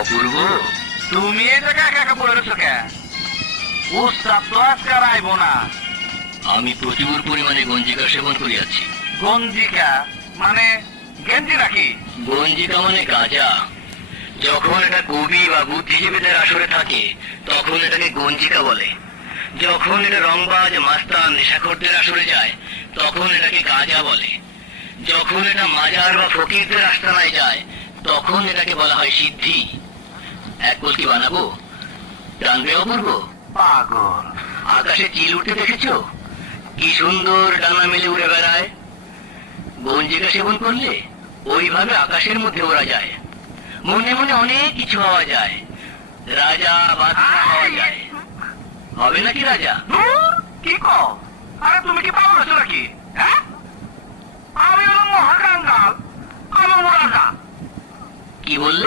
অপূর্ব, তুমি এই জায়গায় একা একা পড়ে রয়েছো কে? উস্তাদ তো আজকে আর আইবো না। আমি প্রচুর পরিমাণে গঞ্জিকা সেবন করিয়াছি। গঞ্জিকা মানে গেঞ্জি নাকি? গঞ্জিকা মানে গাঁজা। যখন এটা কবি বা বুদ্ধিজীবীদের আসরে থাকে তখন এটাকে গঞ্জিকা বলে। যখন এটা রংবাজ মাস্তান নেশাখোরদের আসরে যায় তখন এটাকে গাঁজা বলে। যখন এটা মাজার বা ফকিরদের আস্তানায় যায় তখন এটাকে বলা হয় সিদ্ধি। এক কলকি বানাবো? টানবে অপূর্ব? পাগল। আকাশে চিল উঠতে দেখেছো? কি সুন্দর ডানা মেলে উড়ে বেড়ায়। গঞ্জিকা সেবন করলে ওইভাবে আকাশের মধ্যে ওরা যায়। মনে মনে অনেক কিছু হওয়া যায়। রাজা বাদশা হওয়া যায়। হবে নাকি রাজা? ধুর, কি কও? আরে তুমি কি পাগল হয়েছো নাকি? হ্যাঁ, আমি হলাম মহাকাঙ্গাল, আমি রাজা। কি বললে?